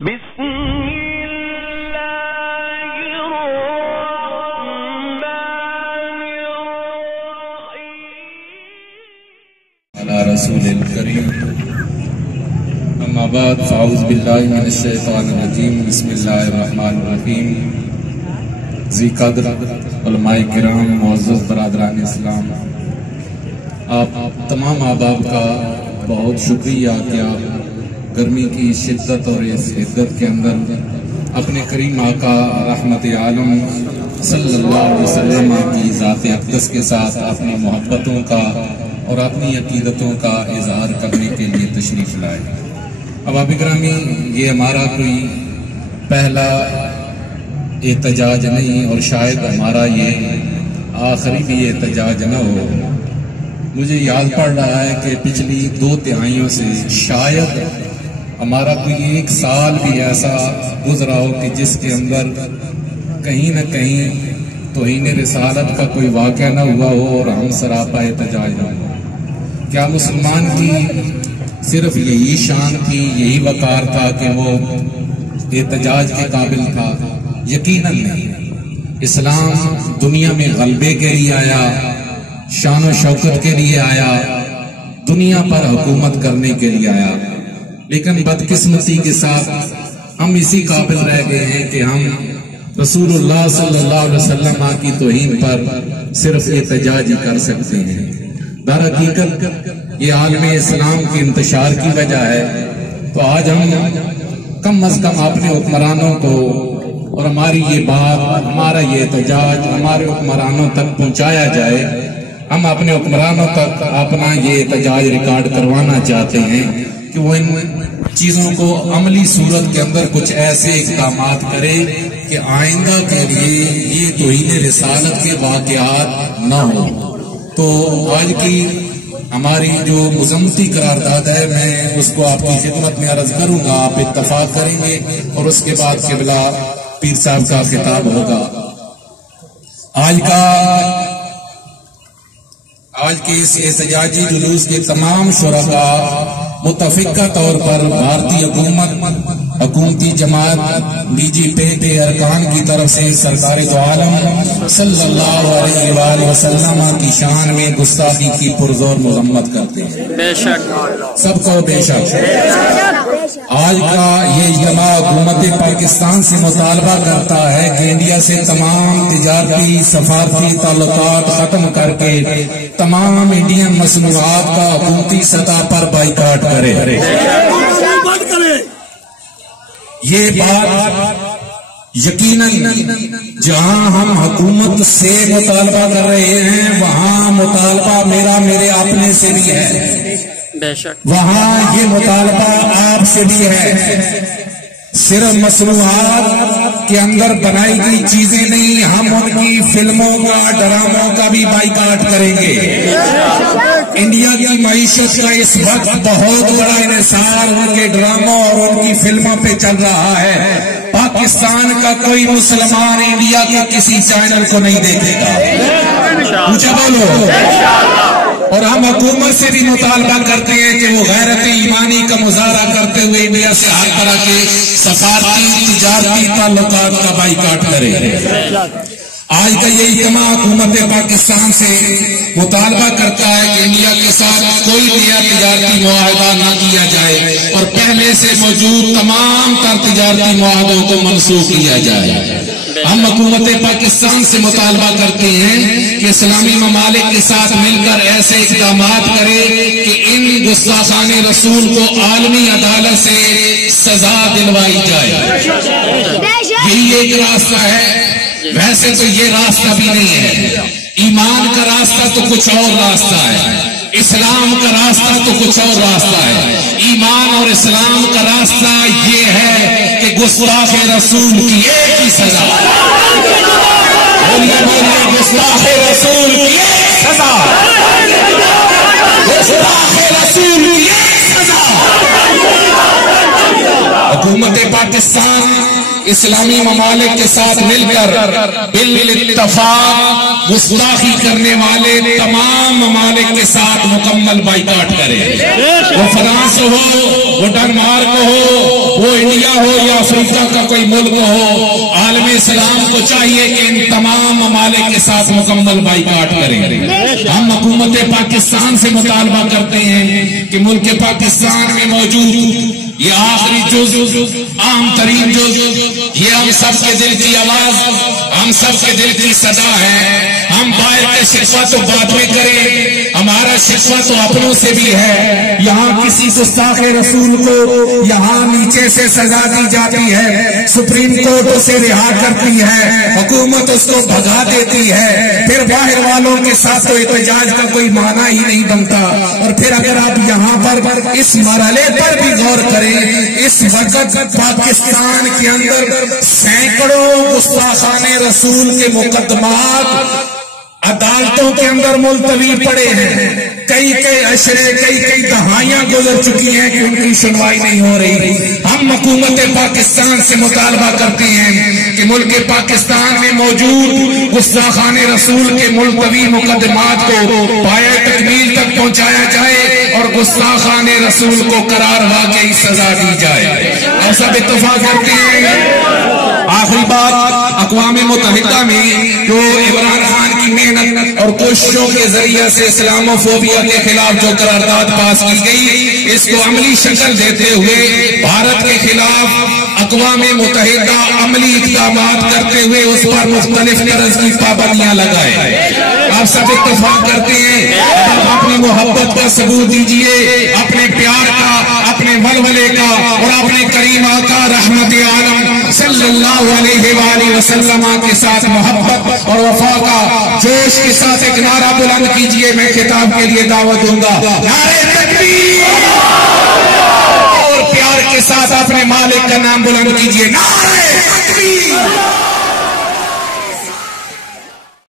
بسم اللہ الرحمن الرحیم علی رسول الکریم اما بعد فاعوذ باللہ من الشیطان الرجیم بسم اللہ الرحمن الرحیم ذی قدر علماء کرام معزز برادران اسلام، آپ تمام احباب کا بہت شکریہ کہ آپ گرمی کی شدت اور اس حدت کے اندر اپنے کریم آقا رحمت عالم صلی اللہ علیہ وسلم کی ذات اقدس کے ساتھ اپنی محبتوں کا اور اپنی عقیدتوں کا اظہار کرنے کے لیے تشریف لائے۔ احباب گرامی، یہ ہمارا کوئی پہلا احتجاج نہیں اور شاید ہمارا یہ آخری بھی احتجاج نہ ہو۔ مجھے یاد پڑ رہا ہے کہ پچھلی 2 تہائیوں سے شاید ہمارا کوئی 1 سال بھی ایسا گزرا ہو کہ جس کے اندر کہیں نہ کہیں توہین رسالت کا کوئی واقعہ نہ ہوا ہو اور ہم سراپا احتجاج نہ ہو۔ کیا مسلمان کی صرف یہی شان تھی، یہی وقار تھا کہ وہ احتجاج کے قابل تھا؟ یقیناً نہیں۔ اسلام دنیا میں غلبے کے لیے آیا، شان و شوکت کے لیے آیا، دنیا پر حکومت کرنے کے لیے آیا، لیکن بدقسمتی کے ساتھ ہم اسی قابل رہ گئے ہیں کہ ہم رسول اللہ صلی اللہ علیہ وسلم کی توہین پر صرف احتجاج ہی کر سکتے ہیں۔ در حقیقت یہ عالم اسلام کے انتشار کی وجہ ہے۔ تو آج ہم کم از کم اپنے حکمرانوں کو اور ہماری یہ بات، ہمارا یہ احتجاج ہمارے حکمرانوں تک پہنچایا جائے۔ ہم اپنے حکمرانوں تک اپنا یہ احتجاج ریکارڈ کروانا چاہتے ہیں کہ وہ ان چیزوں کو عملی صورت کے اندر کچھ ایسے اقدامات کرے کہ آئندہ کے لیے یہ توہین رسالت کے واقعات نہ ہوں۔ تو آج کی ہماری جو مذمتی قرارداد ہے، میں اس کو آپ کی خدمت میں عرض کروں گا، آپ اتفاق کریں گے اور اس کے بعد قبلہ پیر صاحب کا خطاب ہوگا۔ آج کے اس احتجاجی جلوس کے تمام شرکاء متفقہ طور پر بھارتی حکومتی جماعت بی جے پی کے ارکان کی طرف سے سرکار دو عالم صلی اللہ علیہ وآلہ وسلم کی شان میں گستاخی کی پرزور مذمت کرتے ہیں۔ بے شک سب کو بے شک۔ آج کا یہ اجتماع حکومت پاکستان سے مطالبہ کرتا ہے کہ انڈیا سے تمام تجارتی سفارتی تعلقات ختم کر کے تمام انڈین مصنوعات کا حکومتی سطح پر بائیکاٹ کرے۔ یہ بات یقیناً جہاں ہم حکومت سے مطالبہ کر رہے ہیں، وہاں مطالبہ میرے اپنے سے بھی ہے، وہاں یہ مطالبہ آپ سے بھی ہے۔ صرف مصنوعات کے اندر بنائی گئی چیزیں نہیں، ہم ان کی فلموں کا، ڈراموں کا بھی بائیکاٹ کریں گے۔ انڈیا کی معیشت کا اس وقت بہت بڑا انحصار ان کے ڈراموں اور ان کی فلموں پہ چل رہا ہے۔ پاکستان کا کوئی مسلمان انڈیا کے کسی چینل کو نہیں دیکھے گا، اونچا بولو۔ اور ہم حکومت سے بھی مطالبہ کرتے ہیں کہ وہ غیرت ایمانی کا مظاہرہ کرتے ہوئے انڈیا سے ہر طرح کے سفارتی تجارتی تعلقات کا بائیکاٹ کرے۔ آج کا یہ اجتماع حکومت پاکستان سے مطالبہ کرتا ہے کہ انڈیا کے ساتھ کوئی نیا تجارتی معاہدہ نہ کیا جائے اور پہلے سے موجود تمام تر تجارتی معاہدوں کو منسوخ کیا جائے۔ ہم حکومت پاکستان سے مطالبہ کرتے ہیں کہ اسلامی ممالک کے ساتھ مل کر ایسے اقدامات کرے کہ ان گستاخان رسول کو عالمی عدالت سے سزا دلوائی جائے۔ یہی ایک راستہ ہے، ویسے تو یہ راستہ بھی نہیں ہے۔ ایمان کا راستہ تو کچھ اور راستہ ہے، اسلام کا راستہ تو کچھ اور راستہ ہے۔ ایمان اور اسلام کا راستہ یہ ہے کہ گستاخ رسول کی ایک ہی سزا، بولیے گستاخ رسول کی ایک سزا، گستاخ رسول کی ایک سزا۔ حکومت پاکستان اسلامی ممالک کے ساتھ مل کر بالاتفاق گستاخی کرنے والے تمام ممالک کے ساتھ مکمل بائیکاٹ کرے. وہ فرانس ہو، وہ ڈنمارک ہو، وہ انڈیا ہو یا افریقہ کا کوئی ملک ہو، عالم اسلام کو چاہیے کہ ان تمام ممالک کے ساتھ مکمل بائیکاٹ کریں. ہم حکومت پاکستان سے مطالبہ کرتے ہیں کہ ملک پاکستان میں موجود یہ آخری جز، عام ترین جز، یہ ہم سب کے دل کی آواز، ہم سب کے دل کی صدا ہے. ہم باہر کے شکوہ تو بعد میں کریں، ہمارا شکوہ تو اپنوں سے بھی ہے. یہاں کسی گستاخ رسول کو یہاں نیچے سے سزا دی جاتی ہے، سپریم کورٹ اسے رہا کرتی ہے، حکومت اس کو بھگا دیتی ہے، پھر باہر والوں کے ساتھ تو احتجاج کا کوئی معنی ہی نہیں بنتا. اور پھر اگر آپ یہاں پر اس مرحلے پر بھی غور کریں، اس وقت پاکستان کے اندر سینکڑوں گستاخان رسول کے مقدمات عدالتوں کے اندر ملتوی پڑے ہیں. کئی عشرے کئی دہائیاں گزر چکی ہیں کہ ان کی سنوائی نہیں ہو رہی. ہم حکومت پاکستان سے مطالبہ کرتے ہیں کہ ملک پاکستان میں موجود گستاخان رسول کے ملتوی مقدمات کو پایہ تکمیل تک پہنچایا جائے اور گستاخان رسول کو قرار واقعی سزا دی جائے. ہم سب اتفاق کرتے ہیں. آخری بات، اقوام متحدہ میں جو عمران خان کی محنت اور کوششوں کے ذریعے سے اسلاموفوبیا کے خلاف جو قرارداد پاس کی گئی، اس کو عملی شکل دیتے ہوئے بھارت کے خلاف اقوام متحدہ عملی اقدامات کرتے ہوئے اس پر مختلف طرز کی پابندیاں لگائے. آپ سب اتفاق کرتے ہیں، آپ اپنی محبت کا ثبوت دیجئے، اپنے پیار کا، اپنے ولولے کا اور اپنے کریم آقا رحمت عالم صلی اللہ علیہ وآلہ وسلم کے ساتھ محبت اور وفا کا جوش کے ساتھ ایک نعرہ بلند کیجئے. میں خطاب کے لیے دعوت دوں گا، نعرہ تکبیر، اور پیار کے ساتھ اپنے مالک کا نام بلند کیجئے، نعرہ تکبیر.